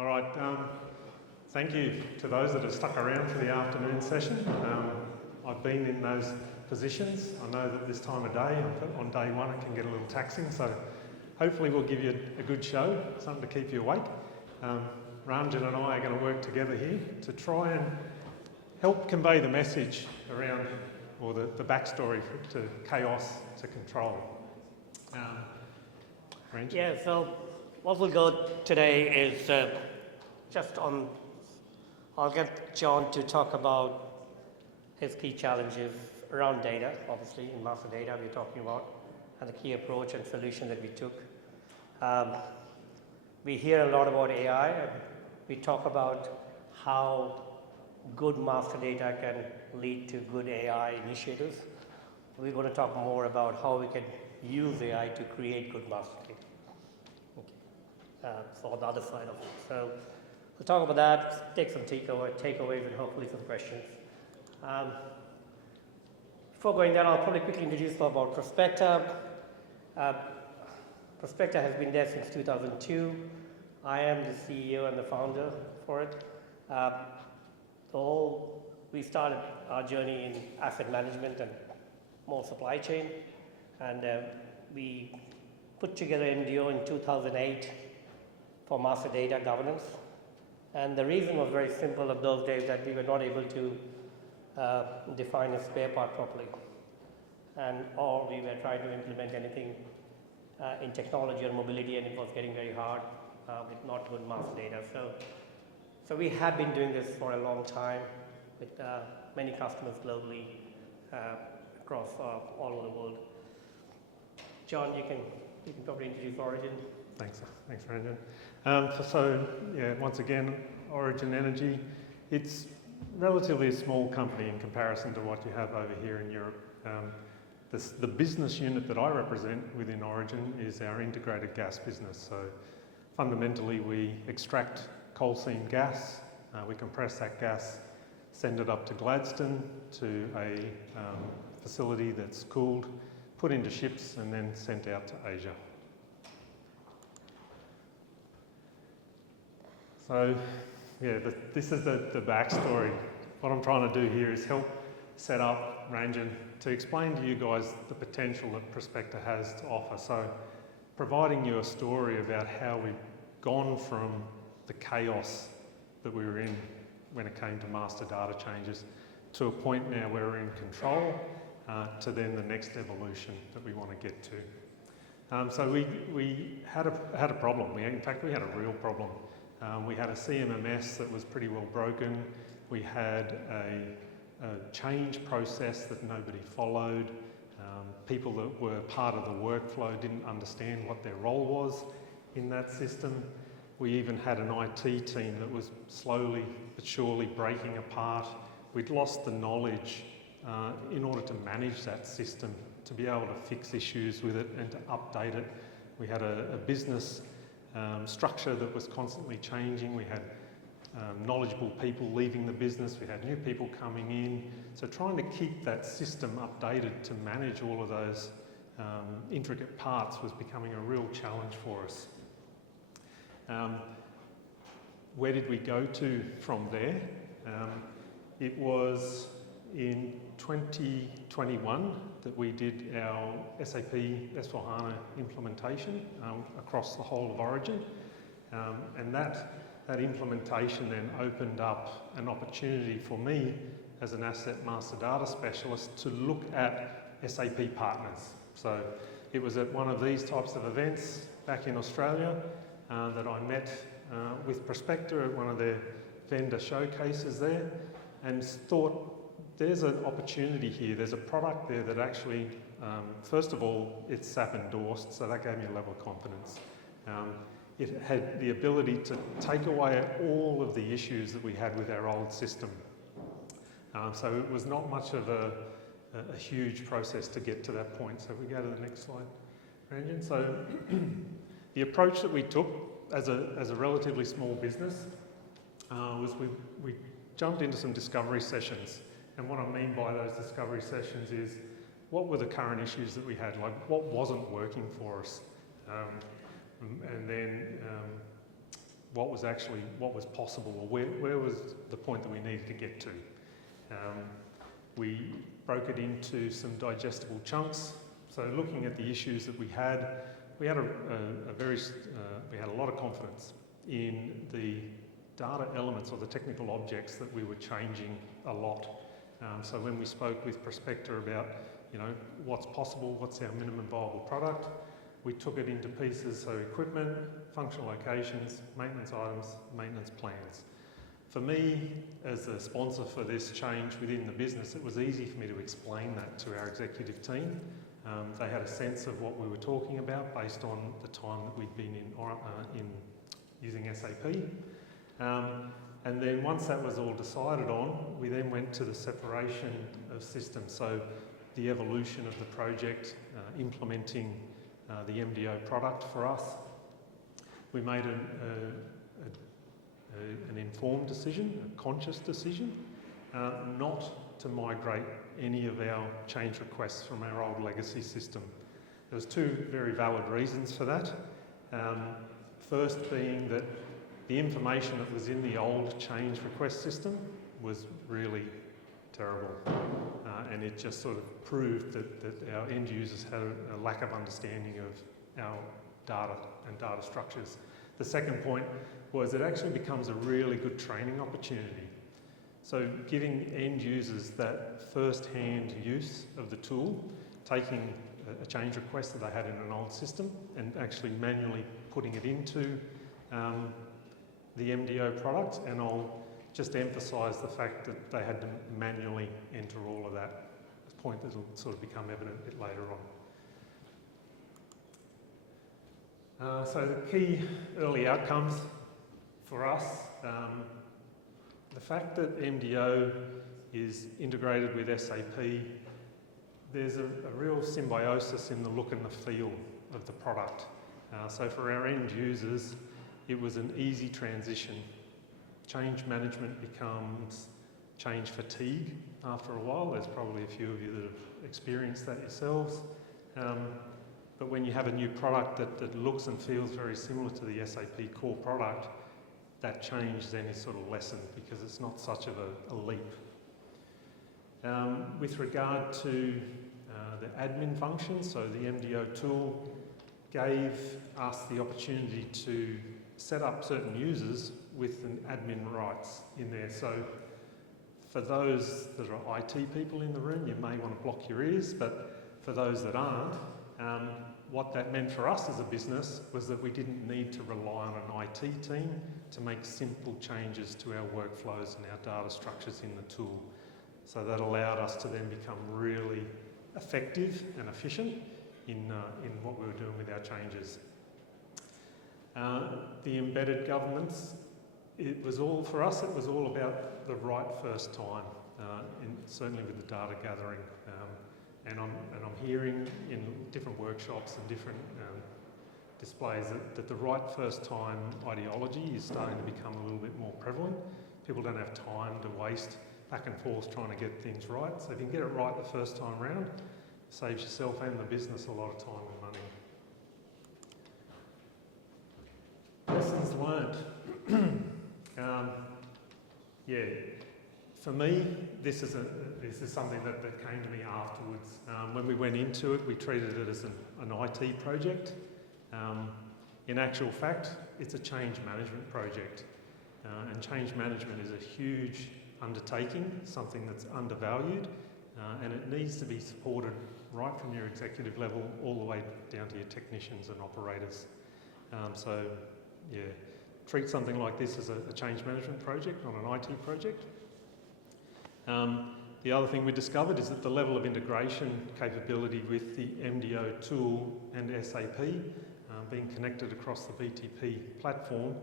All right, thank you to those that have stuck around for the afternoon session. I've been in those positions. I know that this time of day, on day one, it can get a little taxing, so hopefully we'll give you a good show, something to keep you awake. Ranjan and I are going to work together here to try and help convey the message around, or the backstory to chaos to control. Ranjan? Yeah, so what we'll go today is I'll get John to talk about his key challenges around data, obviously in master data we're talking about, and the key approach and solution that we took. We hear a lot about AI, and we talk about how good master data can lead to good AI initiatives. We're going to talk more about how we can use AI to create good master data. For the other side of it. So we'll talk about that, take some takeaways and hopefully some questions. Before going there, I'll probably quickly introduce about Prospecta. Prospecta has been there since 2002. I am the CEO and the founder for it. We started our journey in asset management and more supply chain, and we put together MDO in 2008 for master data governance. And the reason was very simple of those days, that we were not able to define a spare part properly, or we were trying to implement anything in technology or mobility, and it was getting very hard with not good master data. So we have been doing this for a long time with many customers globally across all over the world. John, you can probably introduce Origin. Thanks Ranjan. Once again, Origin Energy, it's relatively a small company in comparison to what you have over here in Europe. The business unit that I represent within Origin is our integrated gas business. So fundamentally, we extract coal seam gas, we compress that gas, send it up to Gladstone to a facility that's cooled, put into ships, and then sent out to Asia. So, this is the backstory. What I'm trying to do here is help set up Ranjan to explain to you guys the potential that Prospecta has to offer. So, providing you a story about how we've gone from the chaos that we were in when it came to master data changes to a point now where we're in control, to then the next evolution that we want to get to. So we had a problem. In fact, we had a real problem. We had a CMMS that was pretty well broken. We had a change process that nobody followed. People that were part of the workflow didn't understand what their role was in that system. We even had an IT team that was slowly but surely breaking apart. We'd lost the knowledge in order to manage that system, to be able to fix issues with it and to update it. We had a business structure that was constantly changing. We had knowledgeable people leaving the business. We had new people coming in. So trying to keep that system updated to manage all of those intricate parts was becoming a real challenge for us. Where did we go to from there? It was in 2021 that we did our SAP S/4HANA implementation across the whole of Origin, and that implementation then opened up an opportunity for me as an asset master data specialist to look at SAP partners. So it was at one of these types of events back in Australia that I met with Prospecta at one of their vendor showcases there, and thought, there's an opportunity here. There's a product there that actually, first of all, it's SAP endorsed, so that gave me a level of confidence. It had the ability to take away all of the issues that we had with our old system. So it was not much of a huge process to get to that point. So if we go to the next slide, Ranjan. So the approach that we took as a relatively small business was we jumped into some discovery sessions. And what I mean by those discovery sessions is, what were the current issues that we had? Like, what wasn't working for us? And then what was possible, or where was the point that we needed to get to. We broke it into some digestible chunks. So looking at the issues that we had a lot of confidence in the data elements or the technical objects that we were changing a lot. So when we spoke with Prospector about, what's possible, what's our minimum viable product, we took it into pieces, so equipment, functional locations, maintenance items, maintenance plans. For me, as a sponsor for this change within the business, it was easy for me to explain that to our executive team. They had a sense of what we were talking about based on the time that we'd been in using SAP. And then once that was all decided on, we then went to the separation of systems. So the evolution of the project, implementing the MDO product for us. We made an informed decision, a conscious decision, not to migrate any of our change requests from our old legacy system. There was two very valid reasons for that. First being that the information that was in the old change request system was really terrible, and it just sort of proved that our end users had a lack of understanding of our data and data structures. The second point was it actually becomes a really good training opportunity. So giving end users that first-hand use of the tool, taking a change request that they had in an old system and actually manually putting it into the MDO product, and I'll just emphasise the fact that they had to manually enter all of that, a point that will sort of become evident a bit later on. So the key early outcomes for us, the fact that MDO is integrated with SAP, there's a real symbiosis in the look and the feel of the product. So for our end users, it was an easy transition. Change management becomes change fatigue after a while. There's probably a few of you that have experienced that yourselves. But when you have a new product that looks and feels very similar to the SAP core product, that change then is sort of lessened because it's not such of a leap. With regard to the admin function, so the MDO tool gave us the opportunity to set up certain users with an admin rights in there. So for those that are IT people in the room, you may want to block your ears, but for those that aren't, what that meant for us as a business was that we didn't need to rely on an IT team to make simple changes to our workflows and our data structures in the tool. So that allowed us to then become really effective and efficient in what we were doing with our changes. The embedded governance, it was all about the right first time, certainly with the data gathering. And I'm hearing in different workshops and different displays that the right first time ideology is starting to become a little bit more prevalent. People don't have time to waste back and forth trying to get things right. So if you can get it right the first time round, it saves yourself and the business a lot of time and money. Lessons learned. For me, this is something that came to me afterwards. When we went into it, we treated it as an IT project. In actual fact, it's a change management project. And change management is a huge undertaking, something that's undervalued, and it needs to be supported right from your executive level all the way down to your technicians and operators. Treat something like this as a change management project, not an IT project. The other thing we discovered is that the level of integration capability with the MDO tool and SAP being connected across the BTP platform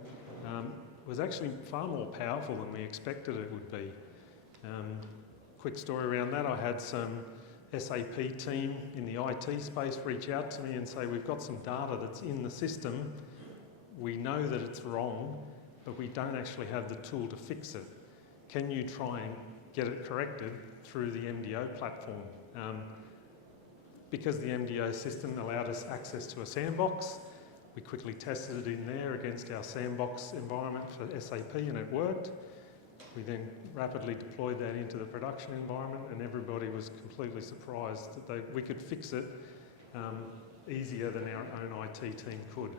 was actually far more powerful than we expected it would be. Quick story around that, I had some SAP team in the IT space reach out to me and say, we've got some data that's in the system, we know that it's wrong, but we don't actually have the tool to fix it. Can you try and get it corrected through the MDO platform? Because the MDO system allowed us access to a sandbox, We quickly tested it in there against our sandbox environment for SAP, and it worked. We then rapidly deployed that into the production environment, and everybody was completely surprised that we could fix it easier than our own IT team could.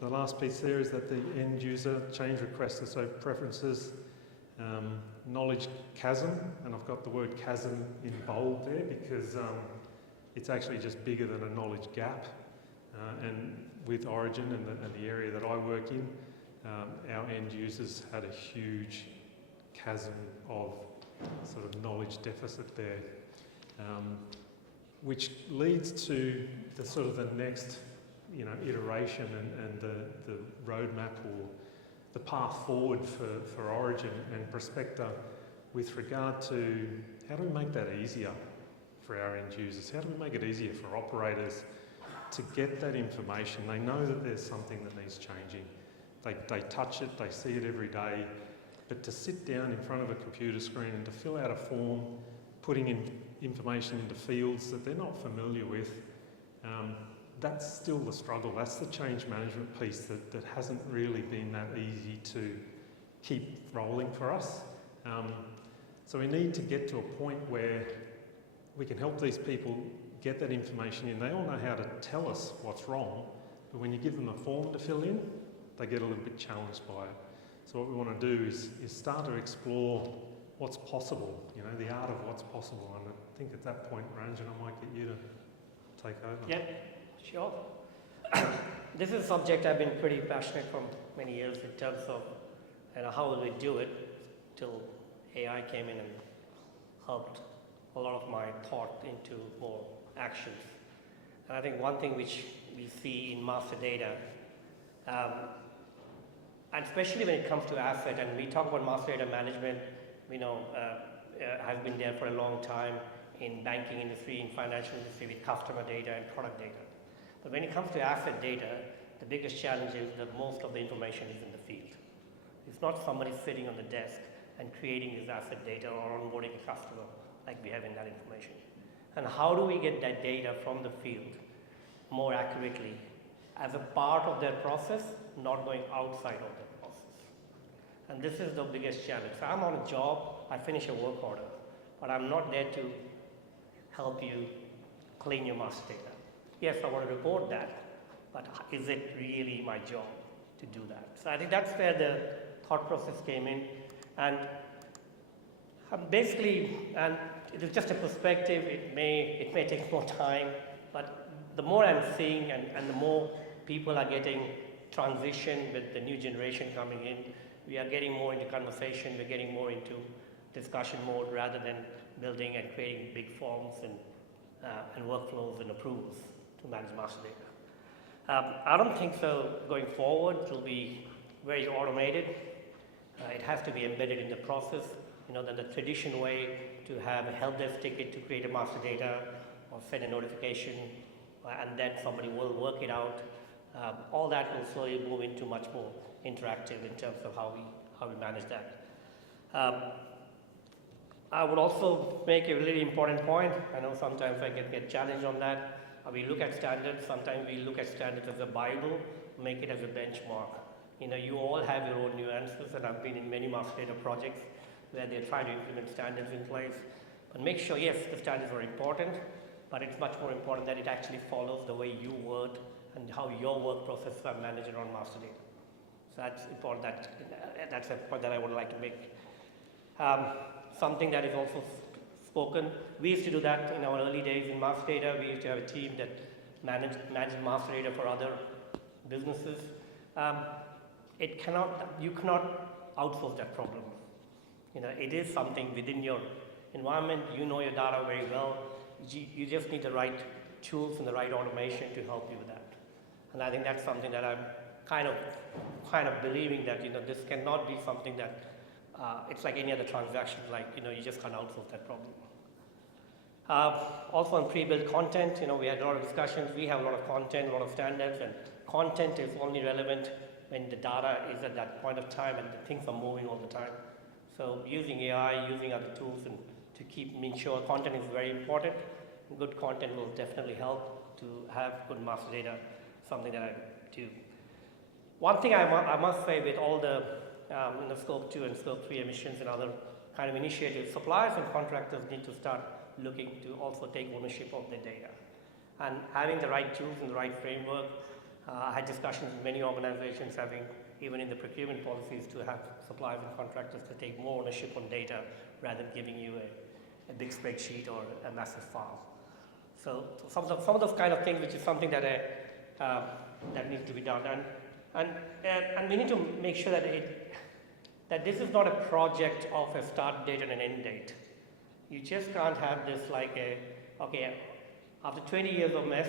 The last piece there is that the end user change requests, so preferences, knowledge chasm, and I've got the word chasm in bold there because it's actually just bigger than a knowledge gap. And with Origin and the area that I work in, our end users had a huge chasm of sort of knowledge deficit there, which leads to the sort of the next, iteration and the roadmap or the path forward for Origin and Prospector with regard to how do we make that easier for our end users? How do we make it easier for operators to get that information? They know that there's something that needs changing. They touch it, they see it every day, but to sit down in front of a computer screen and to fill out a form, putting in information into fields that they're not familiar with, that's still the struggle. That's the change management piece that hasn't really been that easy to keep rolling for us. So we need to get to a point where we can help these people get that information in. They all know how to tell us what's wrong, but when you give them a form to fill in, they get a little bit challenged by it. So what we want to do is start to explore what's possible, the art of what's possible. And I think at that point, Ranjan, I might get you to take over. Yep, sure. This is a subject I've been pretty passionate for many years in terms of how will we do it till AI came in and helped a lot of my thought into more actions. And I think one thing which we see in master data, and especially when it comes to asset, and we talk about master data management, has been there for a long time in banking industry, in financial industry with customer data and product data. But when it comes to asset data, the biggest challenge is that most of the information is in the field. It's not somebody sitting on the desk and creating this asset data or onboarding a customer like we have in that information. And how do we get that data from the field more accurately as a part of their process, not going outside of their process? And this is the biggest challenge. So I'm on a job, I finish a work order, but I'm not there to help you clean your master data. Yes, I want to report that, but is it really my job to do that? So I think that's where the thought process came in. And basically, and it is just a perspective, it may take more time, but the more I'm seeing and the more people are getting transition with the new generation coming in, we are getting more into conversation, we're getting more into discussion mode rather than building and creating big forms and workflows and approvals to manage master data. I don't think so going forward. It will be very automated. It has to be embedded in the process. That the traditional way to have a help desk ticket to create a master data or send a notification and then somebody will work it out. All that will slowly move into much more interactive in terms of how we manage that. I would also make a really important point. I know sometimes I get challenged on that. We look at standards. Sometimes we look at standards as a Bible, make it as a benchmark. You all have your own nuances, and I've been in many master data projects where they're trying to implement standards in place. But make sure, yes, the standards are important, but it's much more important that it actually follows the way you work and how your work processes are managed around master data. So that's important. That's a point that I would like to make. Something that is also spoken, we used to do that in our early days in master data. We used to have a team that managed master data for other businesses. You cannot outsource that problem. It is something within your environment. You know your data very well. You just need the right tools and the right automation to help you with that. And I think that's something that I'm kind of believing that this cannot be something that it's like any other transaction. You just can't outsource that problem. Also on pre-built content, we had a lot of discussions. We have a lot of content, a lot of standards, and content is only relevant when the data is at that point of time and the things are moving all the time. So using AI, using other tools, and to ensure content is very important. Good content will definitely help to have good master data. something that I do. One thing I must say with all the Scope 2 and Scope 3 emissions and other kind of initiatives, suppliers and contractors need to start looking to also take ownership of their data. And having the right tools and the right framework, I had discussions with many organizations having, even in the procurement policies, to have suppliers and contractors to take more ownership on data rather than giving you a big spreadsheet or a massive file. So some of those kind of things, which is something that that needs to be done, and we need to make sure that this is not a project of a start date and an end date. You just can't have this like okay, after 20 years of mess,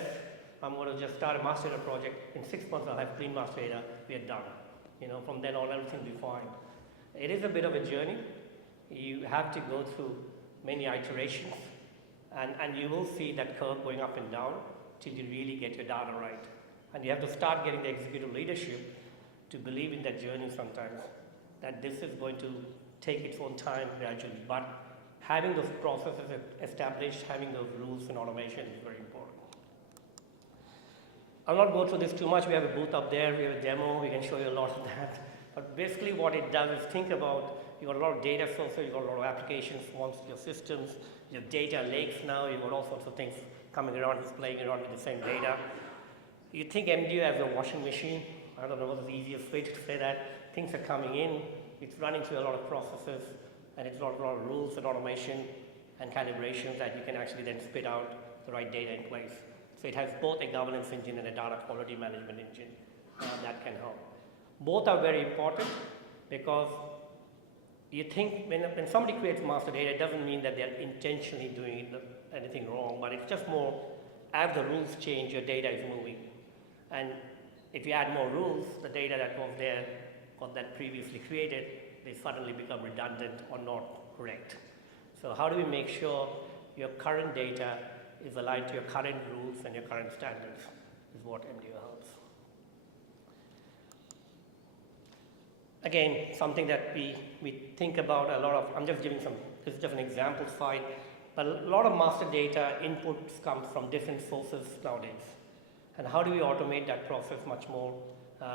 I'm going to just start a master data project. In 6 months, I'll have clean master data. We are done. From then on, everything will be fine. It is a bit of a journey. You have to go through many iterations, and you will see that curve going up and down till you really get your data right. And you have to start getting the executive leadership to believe in that journey sometimes, that this is going to take its own time gradually. But having those processes established, having those rules and automation is very important. I'll not go through this too much. We have a booth up there, we have a demo, we can show you a lot of that. But basically what it does is think about, you've got a lot of data sources, you've got a lot of applications once your systems, you have data lakes now, you've got all sorts of things coming around, playing around with the same data. You think MDO as a washing machine. I don't know what's the easiest way to say that. Things are coming in, it's running through a lot of processes, and it's a lot of rules and automation and calibrations that you can actually then spit out the right data in place. So it has both a governance engine and a data quality management engine that can help. Both are very important because you think when somebody creates master data, it doesn't mean that they're intentionally doing anything wrong, but it's just more, as the rules change, your data is moving. And if you add more rules, the data that was there or that previously created, they suddenly become redundant or not correct. So how do we make sure your current data is aligned to your current rules and your current standards is what MDO helps. Again, something that we think about a lot of, I'm just giving this is just an example slide, but a lot of master data inputs come from different sources nowadays. And how do we automate that process much more,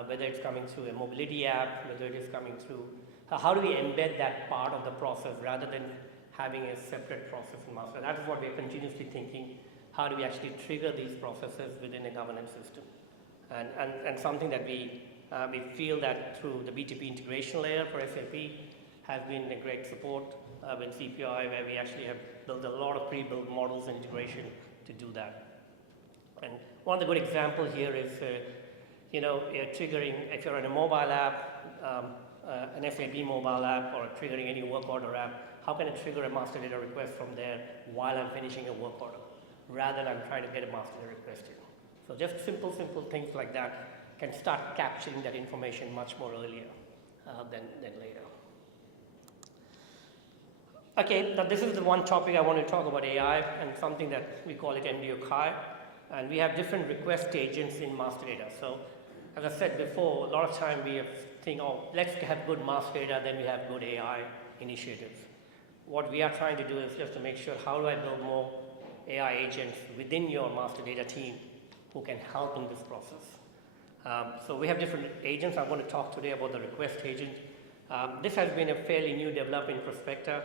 whether it's coming through a mobility app, whether it is coming through, how do we embed that part of the process rather than having a separate process in master? That is what we're continuously thinking. How do we actually trigger these processes within a governance system? And something that we feel that through the BTP integration layer for SAP has been a great support with CPI, where we actually have built a lot of pre-built models and integration to do that. And one of the good examples here is, you're triggering, if you're in a mobile app, an SAP mobile app, or triggering any work order app, how can I trigger a master data request from there while I'm finishing a work order, rather than I'm trying to get a master data request in? So just simple things like that can start capturing that information much more earlier than later. Okay, now this is the one topic I want to talk about, AI, and something that we call it MDO Kai. And we have different request agents in master data. So as I said before, a lot of time we think, oh, let's have good master data, then we have good AI initiatives. What we are trying to do is just to make sure, how do I build more AI agents within your master data team who can help in this process. So we have different agents. I'm going to talk today about the request agent. This has been a fairly new development in Prospector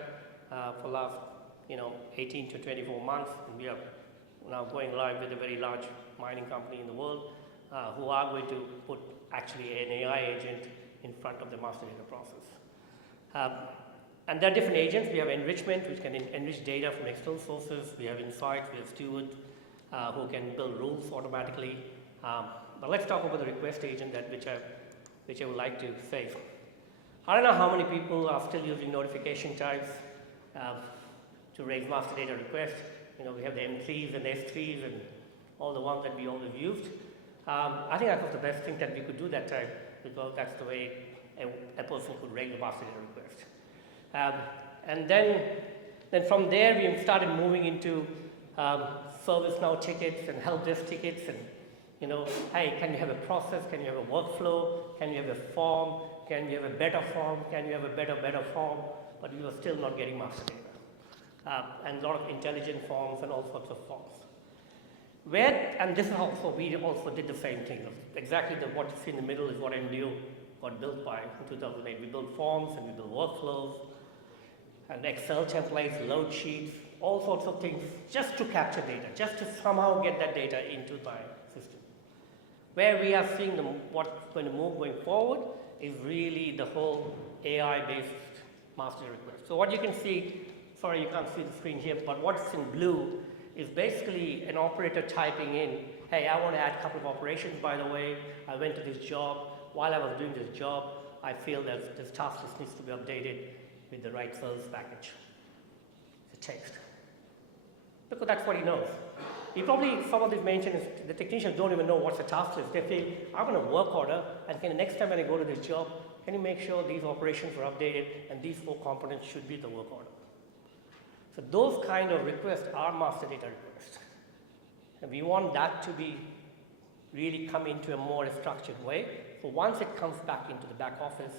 for the last 18 to 24 months. And we are now going live with a very large mining company in the world who are going to put actually an AI agent in front of the master data process. And there are different agents. We have enrichment, which can enrich data from external sources. We have insights, we have steward, who can build rules automatically. But let's talk about the request agent which I would like to say. I don't know how many people are still using notification types to raise master data requests. We have the M3s and S3s and all the ones that we always used. I think that was the best thing that we could do that time, because that's the way a person could raise a master data request. And then from there we started moving into ServiceNow tickets and help desk tickets, and hey, can you have a process? Can you have a workflow? Can you have a form? Can you have a better form? Can you have a better form? But we were still not getting master data. And a lot of intelligent forms and all sorts of forms. And this is also, we also did the same thing. Exactly what you see in the middle is what MDO got built by in 2008. We built forms and we built workflows and Excel templates, load sheets, all sorts of things just to capture data, just to somehow get that data into my system. Where we are seeing what's going to move going forward is really the whole AI-based master request. So what you can see, sorry you can't see the screen here, but what's in blue is basically an operator typing in, hey, I want to add a couple of operations, by the way. I went to this job. While I was doing this job, I feel that this task list needs to be updated with the right service package. It's a text. Because that's what he knows. He probably, some of these maintenance, the technicians don't even know what's a task list. They feel, I want a work order, and can the next time when I go to this job, can you make sure these operations are updated and these 4 components should be the work order? So those kind of requests are master data requests. And we want that to be really come into a more structured way. So once it comes back into the back office,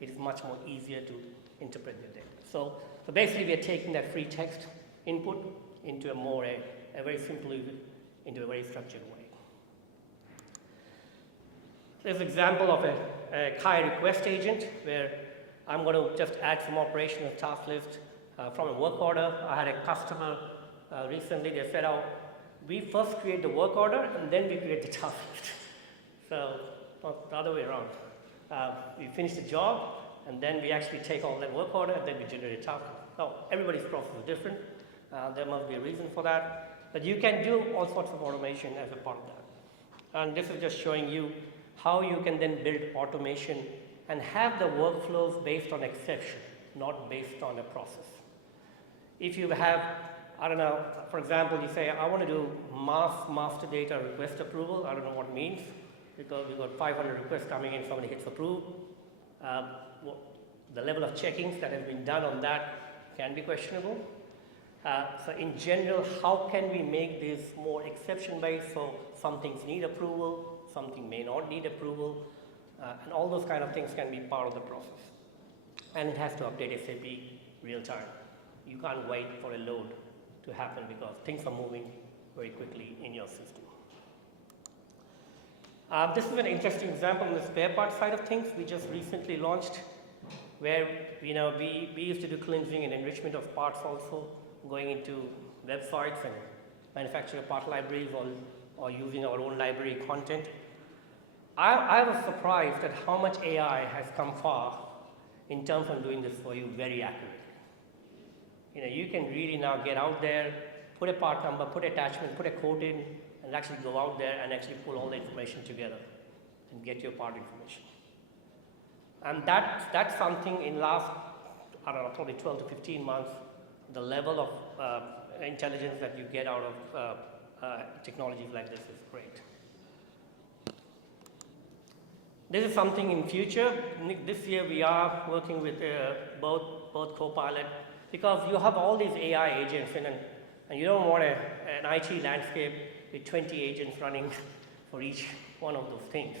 it is much more easier to interpret the data. So basically we are taking that free text input into a very simple, into a very structured way. There's an example of a Kai request agent where I'm going to just add some operation of task list from a work order. I had a customer recently, they said, oh, we first create the work order and then we create the task list. So, not the other way around. We finish the job and then we actually take all that work order and then we generate a task list. Now, everybody's process is different. There must be a reason for that. But you can do all sorts of automation as a part of that. And this is just showing you how you can then build automation and have the workflows based on exception, not based on a process. If you have, I don't know, for example, you say, I want to do master data request approval. I don't know what it means, because we've got 500 requests coming in, somebody hits approve. The level of checkings that have been done on that can be questionable. So in general, how can we make this more exception-based, so some things need approval, something may not need approval, and all those kind of things can be part of the process. And it has to update SAP real time. You can't wait for a load to happen because things are moving very quickly in your system. This is an interesting example on the spare part side of things. We just recently launched where we used to do cleansing and enrichment of parts also, going into websites and manufacturer part libraries or using our own library content. I was surprised at how much AI has come far in terms of doing this for you very accurately. You can really now get out there, put a part number, put attachment, put a code in, and actually go out there and actually pull all the information together and get your part information. And that's something in last, I don't know, probably 12 to 15 months, the level of intelligence that you get out of technologies like this is great. This is something in future. This year we are working with both Copilot, because you have all these AI agents and you don't want an IT landscape with 20 agents running for each one of those things.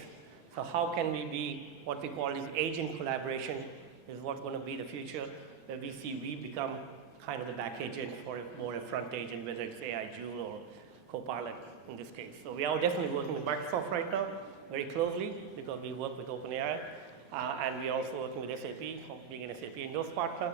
So how can we be what we call this agent collaboration is what's going to be the future, where we see we become kind of the back agent or a front agent, whether it's AI Joule or Copilot in this case. So we are definitely working with Microsoft right now very closely because we work with OpenAI and we are also working with SAP, being an SAP endorsed partner.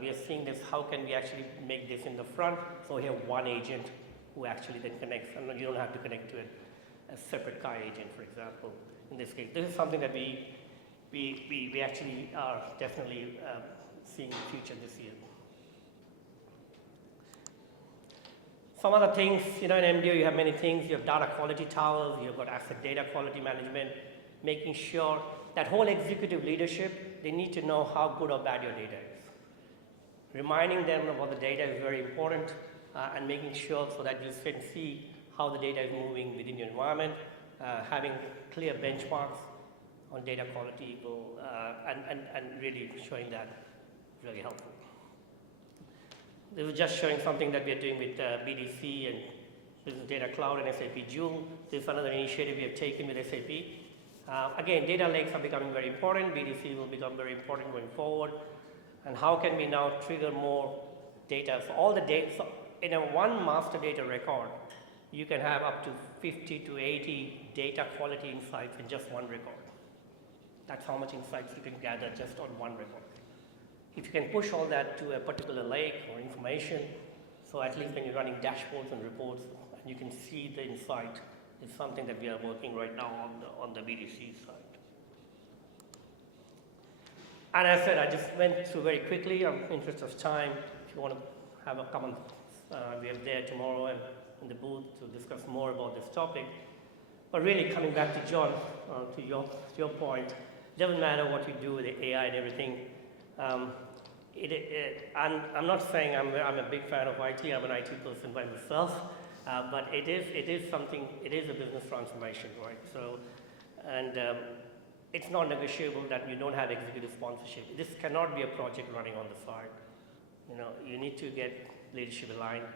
We are seeing this, how can we actually make this in the front so we have one agent who actually then connects, and you don't have to connect to a separate Kai agent, for example, in this case. This is something that we actually are definitely seeing in the future this year. Some other things, in MDO you have many things. You have data quality towers, you've got asset data quality management, making sure that whole executive leadership, they need to know how good or bad your data is. Reminding them about the data is very important and making sure so that you can see how the data is moving within your environment, having clear benchmarks on data quality and really showing that is really helpful. This is just showing something that we are doing with BDC and Business Data Cloud and SAP Joule. This is another initiative we have taken with SAP. Again, data lakes are becoming very important. BDC will become very important going forward. And how can we now trigger more data? So all the data, so in a one master data record, you can have up to 50 to 80 data quality insights in just one record. That's how much insights you can gather just on one record. If you can push all that to a particular lake or information, so at least when you're running dashboards and reports, and you can see the insight, is something that we are working right now on the BDC side. And as I said, I just went through very quickly, in interest of time. If you want to have a comment, we are there tomorrow and in the booth to discuss more about this topic. But really coming back to John, to your point, it doesn't matter what you do with the AI and everything. I'm not saying I'm a big fan of IT. I'm an IT person by myself, but it is something. It is a business transformation, right? So, and it's not negotiable that you don't have executive sponsorship. This cannot be a project running on the side. You know, you need to get leadership aligned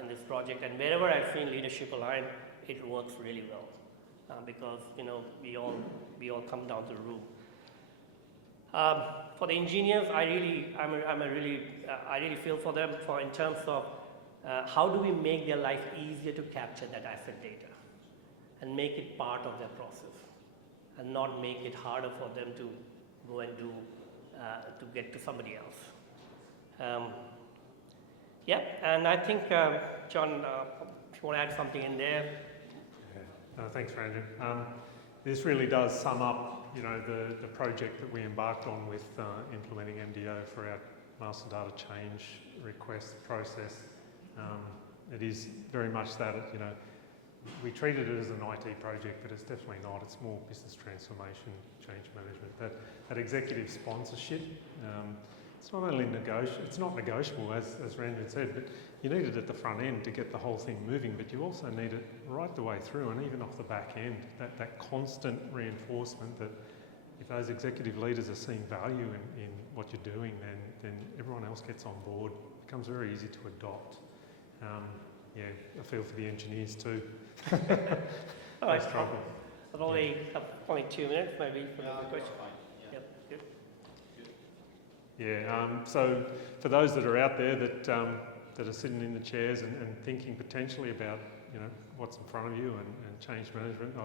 in this project, and wherever I've seen leadership aligned, it works really well because you know we all come down to the room. For the engineers, I really feel for them in terms of how do we make their life easier to capture that asset data and make it part of their process and not make it harder for them to go and do to get to somebody else. Yeah, and I think John, if you want to add something in there. Yeah. Thanks, Ranjan. This really does sum up, you know, the project that we embarked on with implementing MDO for our master data change request process. It is very much that, you know, we treated it as an IT project, but it's definitely not. It's more business transformation, change management. That executive sponsorship, it's not only negotiable, as Ranjan said, but you need it at the front end to get the whole thing moving, but you also need it right the way through and even off the back end, that constant reinforcement that if those executive leaders are seeing value in what you're doing, then everyone else gets on board. It becomes very easy to adopt. Yeah, I feel for the engineers too. All right, struggle. I've only 2 minutes maybe for the question. Yeah. Yep, good. Yeah, so for those that are out there that are sitting in the chairs and thinking potentially about, you know, what's in front of you and change management,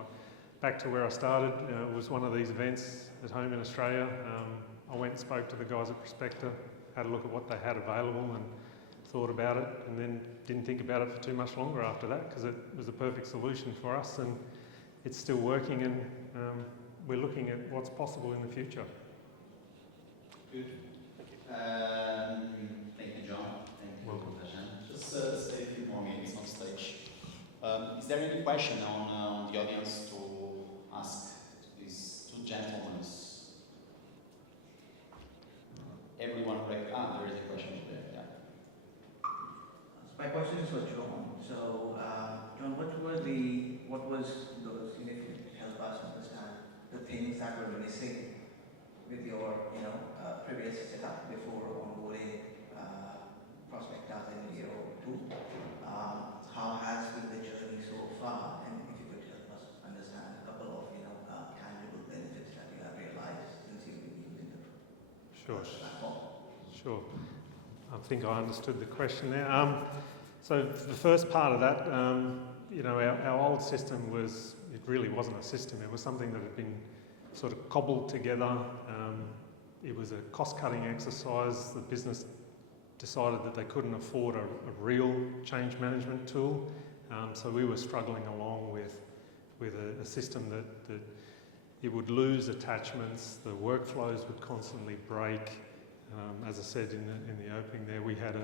back to where I started, it was one of these events at home in Australia. I went and spoke to the guys at Prospector, had a look at what they had available and thought about it, and then didn't think about it for too much longer after that because it was the perfect solution for us, and it's still working, and we're looking at what's possible in the future. Good. Thank you, John. Thank you, Ranjan. Just stay a few more minutes on stage. Is there any question on the audience to ask these two gentlemen? Everyone, there is a question there. Yeah. My question is for John. So, John, what was the significant, help us understand the things that were missing with your, previous setup before onboarding Prospectus and MDO 2? How has been the journey so far? And if you could help us understand a couple of, tangible benefits that you have realized since you've been using the platform. Sure. I think I understood the question there. So the first part of that, our old system it really wasn't a system. It was something that had been sort of cobbled together. It was a cost-cutting exercise. The business decided that they couldn't afford a real change management tool. So we were struggling along with a system that it would lose attachments, the workflows would constantly break. As I said in the opening there, we had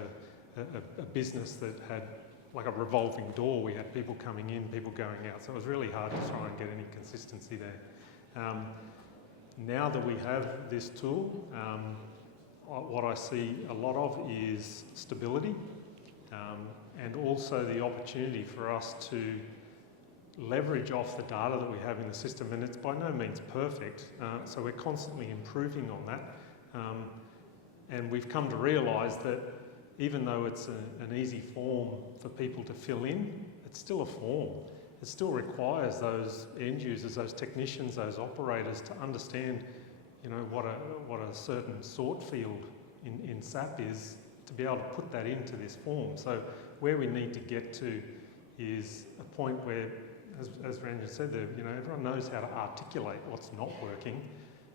a business that had like a revolving door. We had people coming in, people going out. So it was really hard to try and get any consistency there. Now that we have this tool, what I see a lot of is stability and also the opportunity for us to leverage off the data that we have in the system. And it's by no means perfect, so we're constantly improving on that. And we've come to realise that even though it's an easy form for people to fill in, it's still a form. It still requires those end users, those technicians, those operators to understand, what a certain sort field in SAP is, to be able to put that into this form. So where we need to get to is a point where, as Ranjan said there, you know, everyone knows how to articulate what's not working.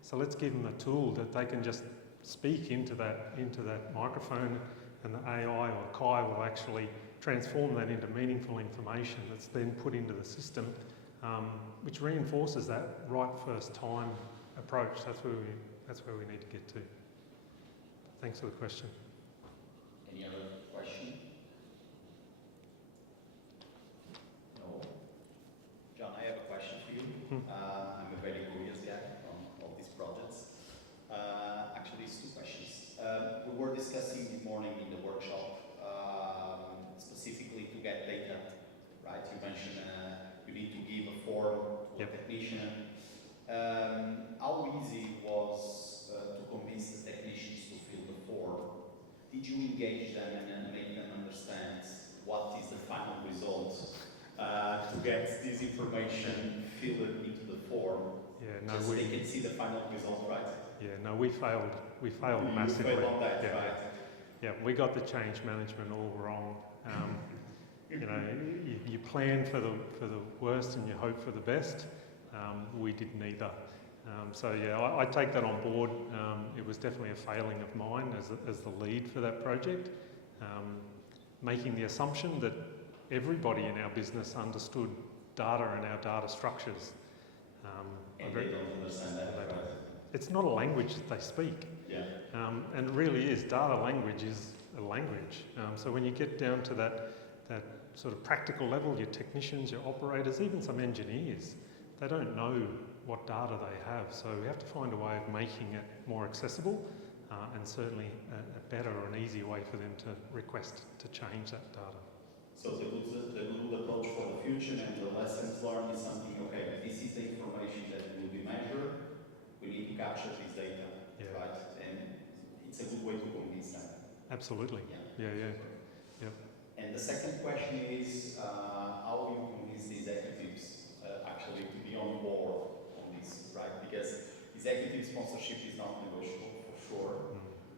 So let's give them a tool that they can just speak into that microphone, and the AI or Kai will actually transform that into meaningful information that's then put into the system, which reinforces that right first time approach. That's where we need to get to. Thanks for the question. Any other question? No? John, I have a question for you. I'm a very curious guy on all these projects. Actually, it's two questions. We were discussing this morning in the workshop specifically to get data, right? You mentioned you need to give a form to a technician. How easy was to convince the technicians to fill the form? Did you engage them and make them understand what is the final result to get this information filled into the form? Yeah, no, so they can see the final result, right? Yeah, no, we failed. We failed You massively. failed on that, yeah. right? Yeah, we got the change management all wrong. You know, you plan for the worst and you hope for the best. We did neither. So yeah, I take that on board. It was definitely a failing of mine as the lead for that project, making the assumption that everybody in our business understood data and our data structures. And they don't understand that, right? It's not a language that they speak. Yeah. And it really is. Data language is a language. So when you get down to that sort of practical level, your technicians, your operators, even some engineers, they don't know what data they have. So we have to find a way of making it more accessible and certainly a better or an easier way for them to request to change that data. So the good approach for the future and the lessons learned is something, okay, this is the information that will be measured, we need to capture this data, right? And it's a good way to convince them. Absolutely. Yeah. Yep. And the second question is, how do you convince the executives actually to be on board on this, right? Because executive sponsorship is not negotiable for sure,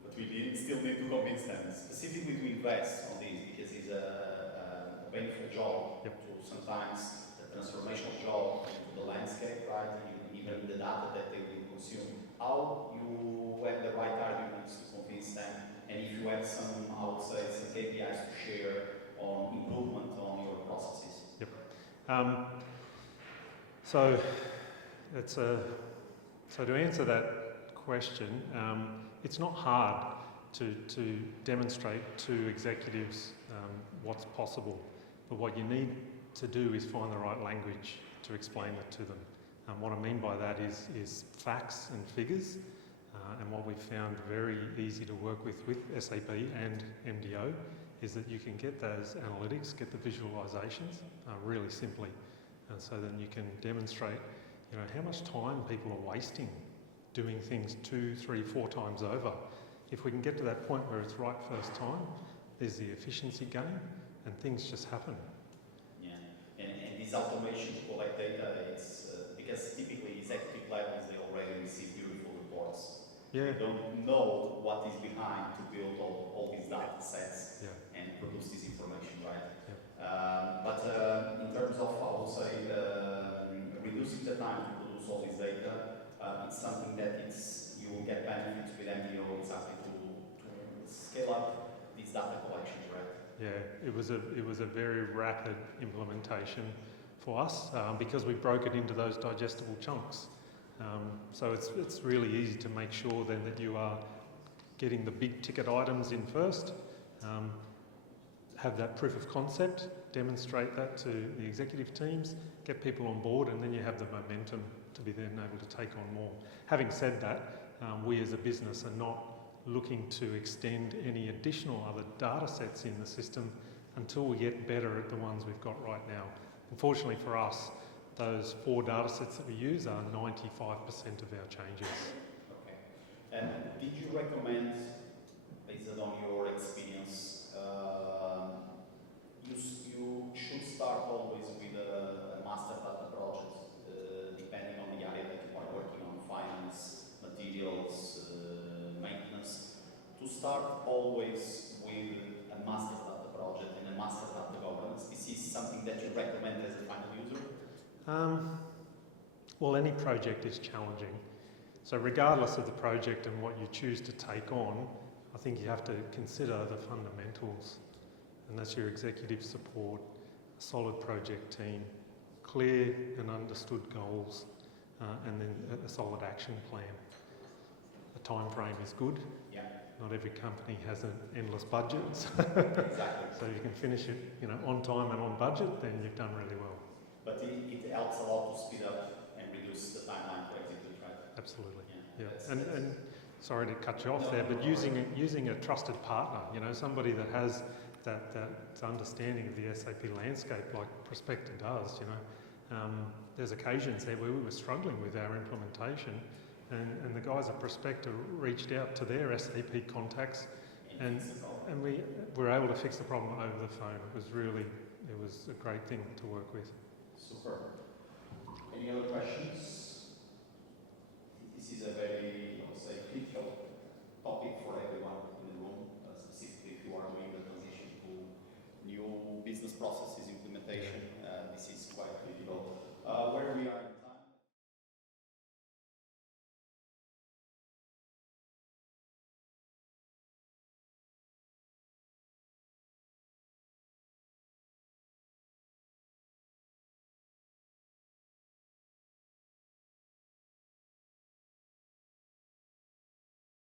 but we still need to convince them, specifically to invest on this, because it's a painful job to sometimes a transformational job to the landscape, right? Even the data that they will consume. How you have the right arguments to convince them, and if you have some, I would say, some KPIs to share on improvement on your processes. Yep. So to answer that question, it's not hard to demonstrate to executives what's possible, but what you need to do is find the right language to explain it to them. What I mean by that is facts and figures, and what we've found very easy to work with SAP and MDO is that you can get those analytics, get the visualizations really simply, and so then you can demonstrate, you know, how much time people are wasting doing things 2, 3, 4 times over. If we can get to that point where it's right first time, there's the efficiency gain, and things just happen. Yeah, and this automation to collect data, it's because typically executive levels, they already receive beautiful reports. Yeah. They don't know what is behind to build all these data sets and produce this information, right? Yeah. But in terms of, I would say, reducing the time to produce all this data, it's something that you will get benefits with MDO exactly to scale up these data collections, right? Yeah, it was a very rapid implementation for us because we broke it into those digestible chunks. So it's really easy to make sure then that you are getting the big ticket items in first, have that proof of concept, demonstrate that to the executive teams, get people on board, and then you have the momentum to be then able to take on more. Having said that, we as a business are not looking to extend any additional other data sets in the system until we get better at the ones we've got right now. Unfortunately for us, those 4 data sets that we use are 95% of our changes. Okay. And did you recommend, based on your experience, you should start always with a master data project, depending on the area that you are working on, finance, materials, maintenance, to start always with a master data project and a master data governance. This is something something that you recommend as a final user? Well, any project is challenging. So regardless of the project and what you choose to take on, I think you have to consider the fundamentals. And that's your executive support, a solid project team, clear and understood goals, and then a solid action plan. The time frame is good. Yeah. Not every company has an endless budget, Exactly. so you can finish it, on time and on budget, then you've done really well. But it helps a lot to speed up and reduce the timeline to execute, right? Absolutely. Yeah. Yeah. And sorry to cut you off there, but using a trusted partner, somebody that has that understanding of the SAP landscape like Prospector does, there's occasions there where we were struggling with our implementation, and the guys at Prospector reached out to their SAP contacts, and we were able to fix the problem over the phone. It was a great thing to work with. Super. Any other questions? This is a very